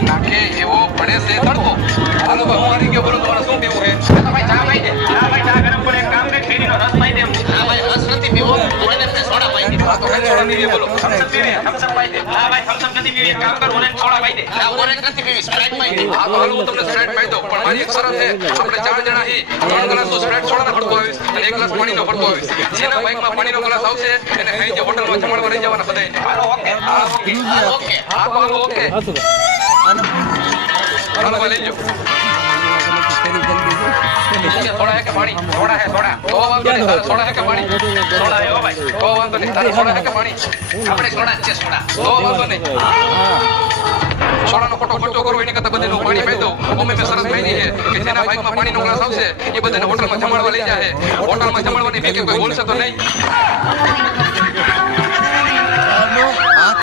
મારી નાખે એવો પડે છે તડકો. હાલો ભાઈ હું હારી ગયો બોલો તમારે શું પીવું છે? ભાઈ ચા પાઈ દે. હા ભાઈ ચા ગરમ પડે એક કામ કર શેરીનો રસ પાઈ દે. હા ભાઈ રસ નથી પીવો ઓરેન્જ ને સોડા પાઈ દે. હા તો કઈ સોડા પીવી બોલો. થમ્સઅપ પીવી થમ્સઅપ પાઈ દે. હા ભાઈ થમ્સઅપ નથી પીવી એક કામ કર ઓરેન્જ સોડા પાઈ દે. હા ઓરેન્જ નથી પીવી સ્પ્રાઇટ પાઈ દે. હા તો હાલો હું તમને સ્પ્રાઇટ પાઈ દઉં પણ મારી એક શરત છે આપણે 4 જણા હી 3 ગ્લાસ તો સ્પ્રાઇટ સોડાનો ભરતો આવીશ અને 1 ગ્લાસ પાણીનો ભરતો આવીશ. જેના બાઇકમાં પાણીનો ગ્લાસ આવશે એને ખાઈ જે હોટલમાં જમણવા લઈ જવાના બધાય. હાલો ઓકે હા ઓકે. ઓકે હા તો હાલો ઓકે. હાલો ભાઈ લઈ જાઓ. થોડા હે કે પાણી? સોડા હે સોડા. તો વાંધો નહીં. તારે થોડા હે કે પાણી? સોડા હે હો ભાઈ. તો વાંધો નહીં. તારે થોડા હે કે પાણી? આપણે સોડા જ છે સોડા. તો વાંધો નહીં. સોડાનો ખોટો ખર્ચો કરવો એની કરતા બધાનું પાણી પી દઉં. અમે મેં સરસ માહિતી છે કે જેના બાઇકમાં પાણીનો ગ્લાસ આવશે એ બધાને હોટલમાં જમાડવા લઈ જાય. હોટલમાં જમાડવાની ફી કે કોઈ બોલશે તો નહીં.